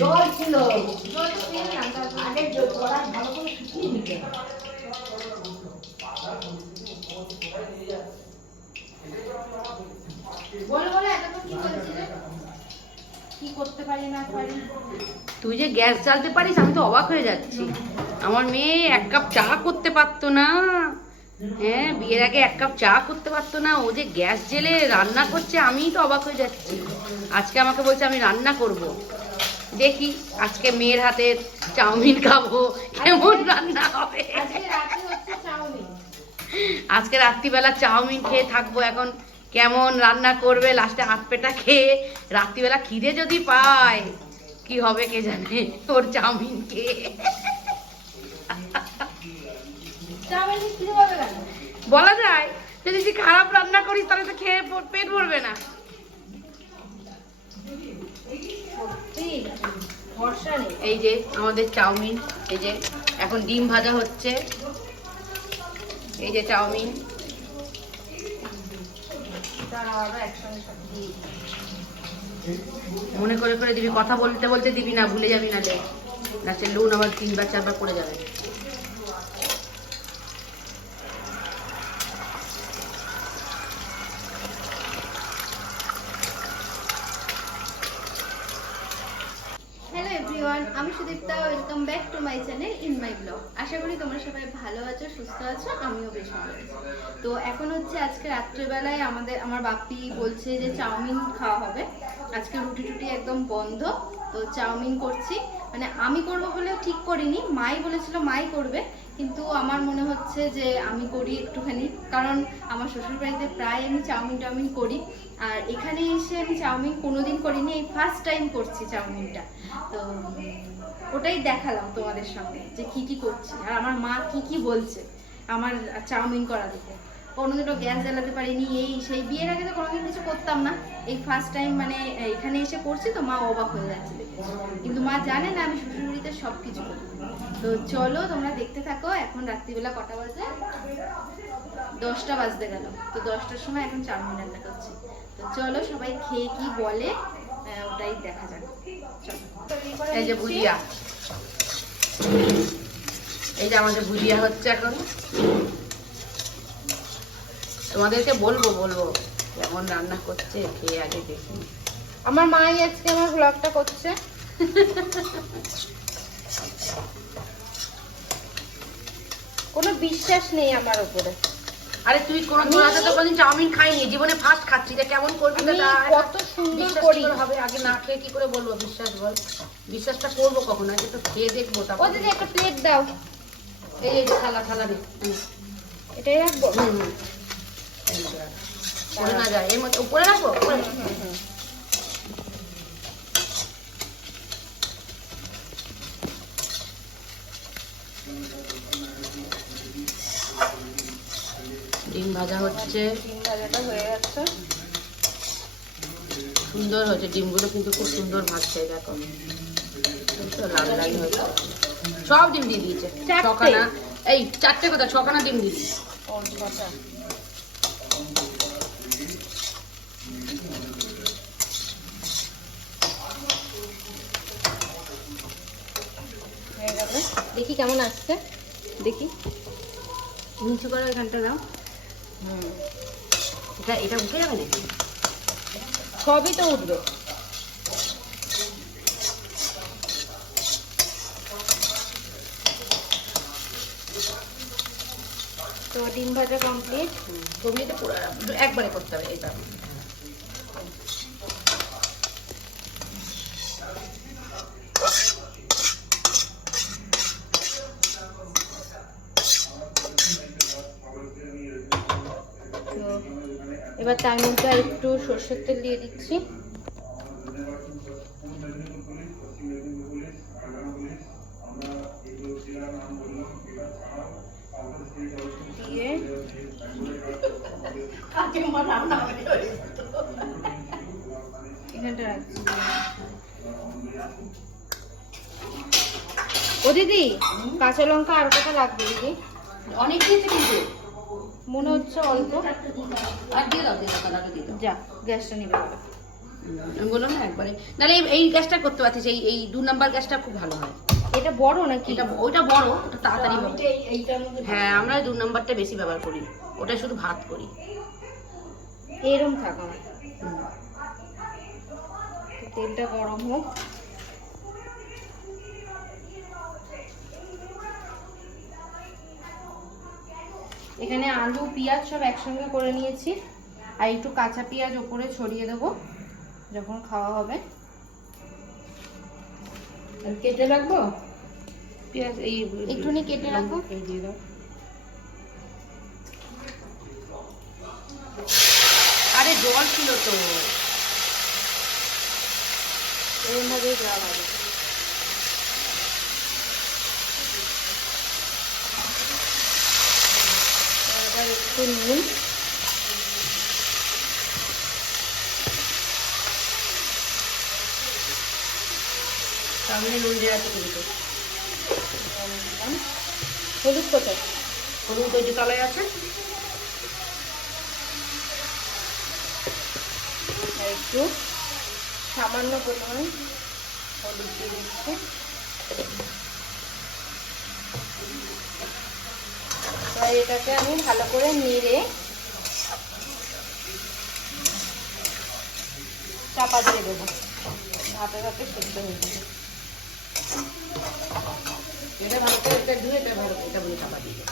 জল ছিল, আগে কড়াই ভালো করে শুকিয়ে নিতে হবে। বলো বলো, এতক্ষণ কি বলছিলে? কি করতে পারি না পারি? তুই যে গ্যাস জ্বালতে পারিস, আমি তো অবাক হয়ে যাচ্ছি। আমার মেয়ে 1 কাপ চা করতে পারতো না। হ্যাঁ, বিয়ের আগে 1 কাপ চা করতে পারতো না, ও যে গ্যাস জেলে রান্না করছে, আমিই তো অবাক হয়ে যাচ্ছি। আজকে আমাকে বলছে আমি রান্না করব। দেখি আজকে মেয়ের হাতের চাউমিন খাবো, কেমন রান্না হবে। আজকে রাতে হচ্ছে চাউমিন। আজকে রাত্রিবেলা চাউমিন খেয়ে থাকবো। এখন কেমন রান্না করবে, লাস্টে হাত পেটা খেয়ে রাত্রিবেলা খিদে যদি পায় কি হবে কে জানে, ওর চাউমিন খেয়ে। চাউমিন কি হবে কেন? বলা যায়, যদি তুই খারাপ রান্না করিস তাহলে তো খেয়ে পেট ভরবে না। এই যে আমাদের চাউমিন, এই যে এখন ডিম ভাজা হচ্ছে, এই যে চাউমিন। মনে করে করে দিবি, কথা বলতে বলতে দিবি না, ভুলে যাবি না। গাছের নুন আবার 3বার 4বার পড়ে যাবে। হ্যালো এভরিওয়ান, আমি Sudipta. Welcome back to my channel in my blog. আশা করি তোমরা সবাই ভালো আছো, সুস্থ আছো, আমিও বেশ ভালো আছি। তো এখন হচ্ছে আজকে রাত্রেবেলায় আমার বাপ্পি বলছে যে চাউমিন খাওয়া হবে। আজকে রুটি টুটি একদম বন্ধ, তো চাউমিন করছি। মানে আমি করবো বলে ঠিক করিনি, মাই বলেছিল মাই করবে, কিন্তু আমার মনে হচ্ছে যে আমি করি একটুখানি, কারণ আমার শ্বশুরবাড়িতে প্রায় আমি চাউমিন করি, আর এখানে এসে আমি চাউমিন কোনোদিন করিনি, এই ফার্স্ট টাইম করছি চাউমিনটা। তো ওটাই দেখালাম তোমাদের সঙ্গে যে কি কি করছি, আর আমার মা কি কি বলছে আমার চাউমিন করা দেখে। কোনোদিনও গ্যাস জ্বালাতে পারিনি, এই সেই বিয়ের আগে তো কোনোদিন কিছু করতাম না, এই ফার্স্ট টাইম মানে এখানে এসে করছি, তো মা অবাক হয়ে যাচ্ছে দেখে। কিন্তু মা জানে না আমি শ্বশুরবাড়িতে সব কিছু করি। তো চলো তোমরা দেখতে থাকো। এখন রাত্রিবেলা কটা বাজে? 10টা বাজতে গেল। তো 10টার সময় এখন চাউমিন রান্না করছি। তো চলো সবাই খেয়ে কি বলে ওটাই দেখা যাক। এই যে ভুজিয়া, এই যে আমাদের ভুজিয়া হচ্ছে এখন। তোমাদেরকে বলবো কেমন রান্না করছে, খেয়ে আগে দেখি। আমার মাই আজকে আমার ব্লগটা করছে। কোনো বিশ্বাস নেই আমার উপরে। আরে তুই তোরা তো কোনদিন চাউমিন খাইনি, জীবনে ফার্স্ট খাচ্ছি, যে কেমন করবি না, কত সুন্দর করি হবে। আগে না খেয়ে কি করে বলবো বিশ্বাস? বল, বিশ্বাসটা করবো কখন? আগে তো খেয়ে দেখবো। ও দিদি একটা প্লেট দাও। এই যে থালা দে, এটাই রাখবো। পড়ে না যায়, এর মধ্যে উপরে রাখবো। ডিম ভাজা হচ্ছে, ডিম ভাজাটা হয়ে যাচ্ছে, সুন্দর হয়েছে ডিমগুলো, কিন্তু খুব সুন্দর ভাজছে। দেখো লাল লাল হয়েছে, সব ডিম দিয়ে দিয়েছে। 6খানা, এই 4টে কথা, 6খানা ডিম দিয়ে দিয়েছে। দেখি কেমন আসছে, দেখি। নিচু করো, এখানটা নাও। এটা উঠে যাবে নাকি? সবই তো উঠবে। তো ডিম ভাজা কমপ্লিট। তুমি এটা পুরো একবারে করতে হবে এটা। এবার তার মধ্যে একটু সরষের তেল দিয়ে দিচ্ছি। দিয়ে এখানটা রাখছি। ও দিদি, কাঁচা লঙ্কা আর কোথা লাগবে দিদি? অনেক দিয়েছে কিন্তু। মনে হচ্ছে অল্প। আর দিয়ে দাও কালারটা দিয়ে দাও। যা গ্যাসটা নিবে। আমি বললাম না একবারে, নাহলে এই গ্যাসটা করতে পারছিস, এই 2 নাম্বার গ্যাসটা খুব ভালো হয়। এটা বড় নাকি? এটা ওইটা বড়, ওটা তাড়াতাড়ি হবে। এইটার মধ্যে হ্যাঁ আমরা 2 নাম্বারটা বেশি ব্যবহার করি, ওটা শুধু ভাত করি। এরম থাক আমার। হুম। তো তেলটা গরম হোক। এখানে আলু পেঁয়াজ সব একসঙ্গে করে নিয়েছি, আর একটু কাঁচা পেঁয়াজ ওপরে ছড়িয়ে দেবো যখন খাওয়া হবে। কেটে রাখবো। পেঁয়াজ এই একটুখানি কেটে রাখো। এই দিয়ে দাও। আরে জল ছিল তো, এরমধ্যে দেওয়া হবে। এবার একটু নুন, সামনে নুন দেওয়া আছে কিন্তু। হলুদ কোথায়? হলুদ ওই যে তলায় আছে। আর একটু সামান্য পরিমাণ হলুদ দিয়ে দিচ্ছি। এবার এটাকে আমি ভালো করে নেড়ে চাপা দিয়ে দেবো, ভাপে ভাপে সেদ্ধ হয়ে যাবে। এটা ভালো করে এটা ধুয়ে এটা ভালো এটা বলে চাপা দিয়ে দাও।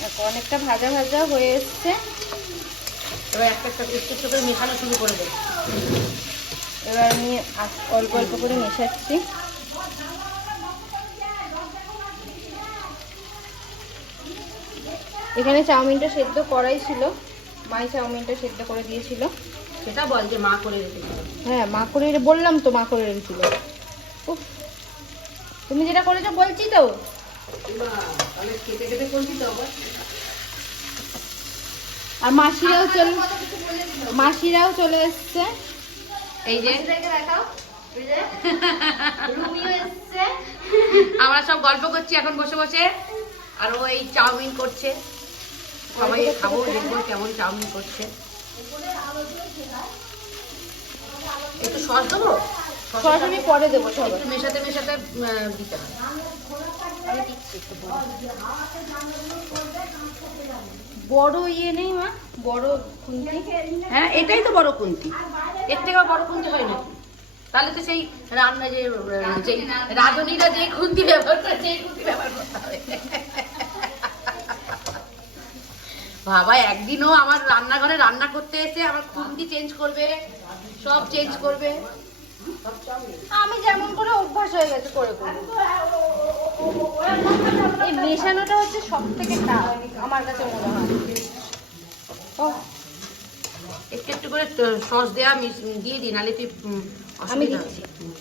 দেখো অনেকটা ভাজা ভাজা হয়ে এসছে। এবার একটা একটু একটু করে মেশানো শুরু করে দেবো। এবার আমি অল্প অল্প করে মেশাচ্ছি। এখানে চাউমিনটা সেদ্ধ করাই ছিল, মাই চাউমিনটা সেদ্ধ করে দিয়েছিল। সেটা বল যে মা করে রেখেছিল। হ্যাঁ মা করে বললাম তো, মা করে রেখেছিল। উফ, তুমি যেটা করেছো বলছি তো। তাহলে কেটে কেটে করছি তো আবার। আর মাসিরাও চলে এসছে। এই যে দেখাও, রুমিও এসছে। আমরা সব গল্প করছি এখন বসে বসে, আর ও এই চাউমিন করছে। সবাই খাবো, দেখবো কেমন চাউমিন করছে। একটু সস দেবো, সস আমি পরে দেবো সব। একটু মেশাতে মেশাতে দিতে হয়। আমি দিচ্ছি একটু বড় ইয়ে নেই মা, বড় খুন্তি। হ্যাঁ এটাই তো বড় খুন্তি, এর থেকে বড় খুন্তি হয় নাকি? তাহলে তো সেই রান্না যে রাঁধুনিরা যে খুন্তি ব্যবহার করে সেই খুন্তি ব্যবহার করতে হবে। বাবা একদিনও আমার রান্নাঘরে রান্না করতে এসে আমার খুন্তি চেঞ্জ করবে, সব চেঞ্জ করবে। আমি যেমন করে অভ্যাস হয়ে গেছে করে করে। এই মেশানোটা হচ্ছে সব থেকে টাফ আমার কাছে মনে হয়। ও একটু একটু করে সস দেওয়া দিয়ে দিই, নাহলে তুই আমি অসুবিধা দিচ্ছি। হবে।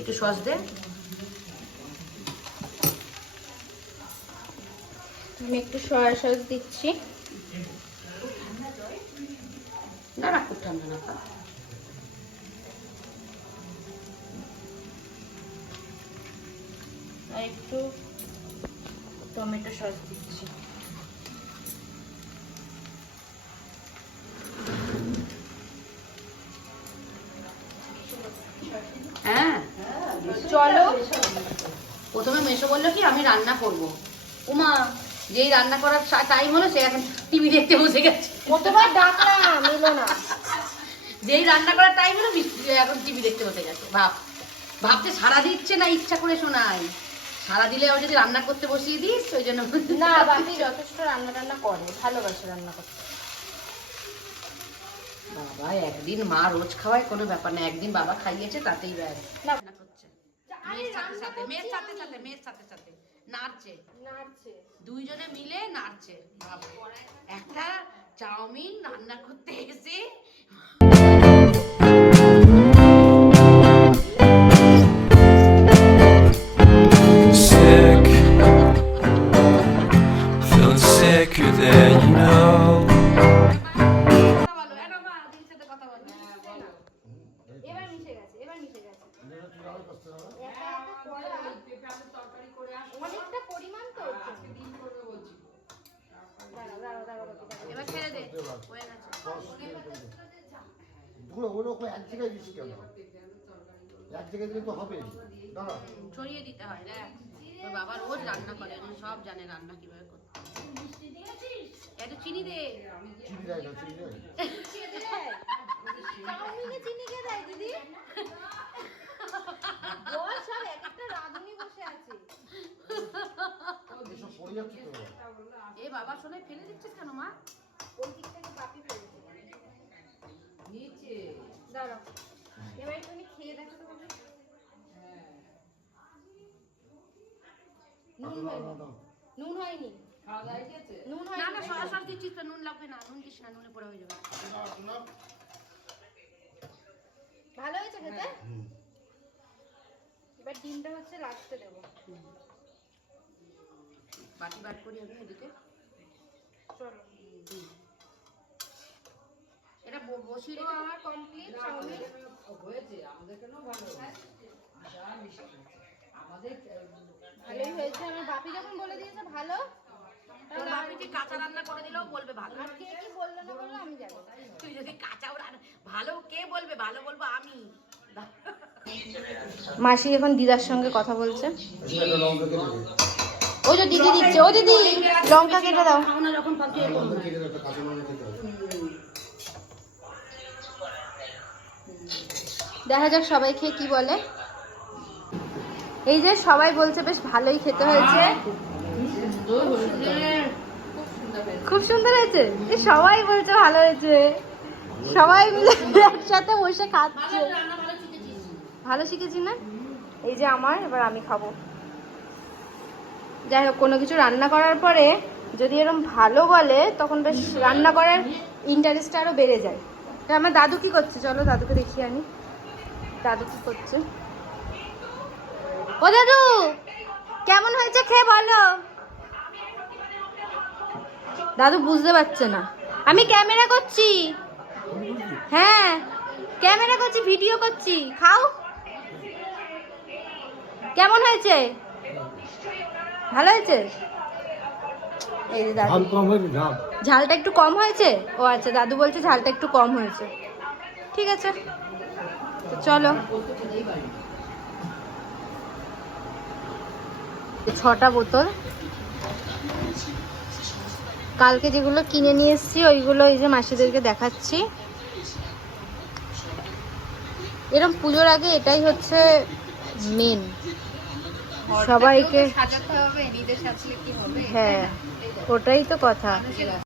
একটু সস দে। আমি একটু সয়া সস দিচ্ছি। না না খুব ঠান্ডা না। আর একটু টমেটো সস দিচ্ছি। হ্যাঁ চলো প্রথমে মেসো বললো কি আমি রান্না করবো, উমা যেই রান্না করার টাইম হলো সে এখন টিভি দেখতে বসে গেছে। কতবার ডাকলাম এলো না। যেই রান্না করার টাইম হলো এখন টিভি দেখতে বসে গেছে। ভাবতে সারা দিচ্ছে না, ইচ্ছা করে শোনাই। সারা দিলে আবার যদি রান্না করতে বসিয়ে দিস ওই জন্য। না বাপি যথেষ্ট রান্না করে, ভালোবাসে রান্না করতে। বাবা একদিন মা রোজ খাওয়ায় কোনো ব্যাপার না, একদিন বাবা খাইয়েছে তাতেই ব্যাস। না রান্না করছে মেয়ের সাথে সাথে নাড়ছে, দুইজনে মিলে নাড়ছে। একটা চাউমিন রান্না করতে এসে sick, feeling sicker than you know. এবার মিশে গেছে। দরকার হয়ে গেছে। দুটো ওরকম এক জায়গায় দিচ্ছি কেন? এক জায়গায় দিলে তো হবে দাঁড়া। ছড়িয়ে দিতে হয় দেখ, তোর বাবা রোজ রান্না করে, এখন সব জানে রান্না কিভাবে করতে। একটু চিনি দে। চিনি দেয় না, চিনি দেয় চাউমিনে চিনি কে দেয় দিদি? বল সব এক একটা রাঁধুনি বসে আছে। এসব পড়ে যাচ্ছে তো। এ বাবা শোনে ফেলে দিচ্ছিস কেন মা? ওই দিক থেকে পাপি ফেলছে নিচে। দাঁড়াও, এবার তুমি খেয়ে দেখো তো বাবা। নুন হয়নি, নুন হয়নি, নুন না হয়নি। না সস সস দিচ্ছিস তো, নুন লাগবে না, নুন দিস না, নুনে পড়ে হয়ে যাবে। ভালো হয়েছে খেতে? এবার ডিমটা হচ্ছে লাস্টে দেবো। বাটি বার করি আমি এদিকে। চলো, এটা বসিয়ে তো রেখে আমার কমপ্লিট চাউমিন। ভালোই হয়েছে, আমার বাপি যখন বলে দিয়েছে ভালো, তোর বাপি কি কাঁচা রান্না করে দিলেও বলবে ভালো। আর কে কি বললো না বললো আমি জানি না। তুই যদি কাঁচাও রান্না ভালো কে বলবে, ভালো বলবো আমি। মাসি এখন দিদার সঙ্গে কথা বলছে। একটা লঙ্কা কেটে দে। ও যে দিদি দিচ্ছে, ও দিদি লঙ্কা কেটে দাও। খাও না যখন ফালতু এ করো লঙ্কা না। কেটে দে, একটা কাঁচা লঙ্কা কেটে দে। দেখা যাক সবাই খেয়ে কি বলে। এই যে সবাই বলছে বেশ ভালোই খেতে হয়েছে, খুব সুন্দর হয়েছে। এই সবাই বলছে ভালো হয়েছে, সবাই মিলে একসাথে বসে খাচ্ছে। ভালো শিখেছি না? এই যে আমার, এবার আমি খাবো। যাই হোক, কোনো কিছু রান্না করার পরে যদি এরকম ভালো বলে তখন বেশ রান্না করার ইন্টারেস্ট আরো বেড়ে যায়। তা আমার দাদু কি করছে, চলো দাদুকে দেখিয়ে আনি। দাদু কি করছে? ও দাদু, কেমন হয়েছে খেয়ে বলো। দাদু বুঝতে পারছে না, আমি ক্যামেরা করছি। হ্যাঁ ক্যামেরা করছি, ভিডিও করছি। খাও। কেমন হয়েছে? ভালো হয়েছে? এই যে দাদু, ঝালটা একটু কম হয়েছে। ও আচ্ছা, দাদু বলছে ঝালটা একটু কম হয়েছে। ঠিক আছে, তো চলো। 6টা বোতল কালকে যেগুলো কিনে নিয়ে এসেছি ওইগুলো এই যে মাসিদেরকে দেখাচ্ছি। এরকম পুজোর আগে এটাই হচ্ছে মেন, সবাইকে। সাজাতে হবে, নিজে সাজলে কি হবে? হ্যাঁ, ওটাই তো কথা।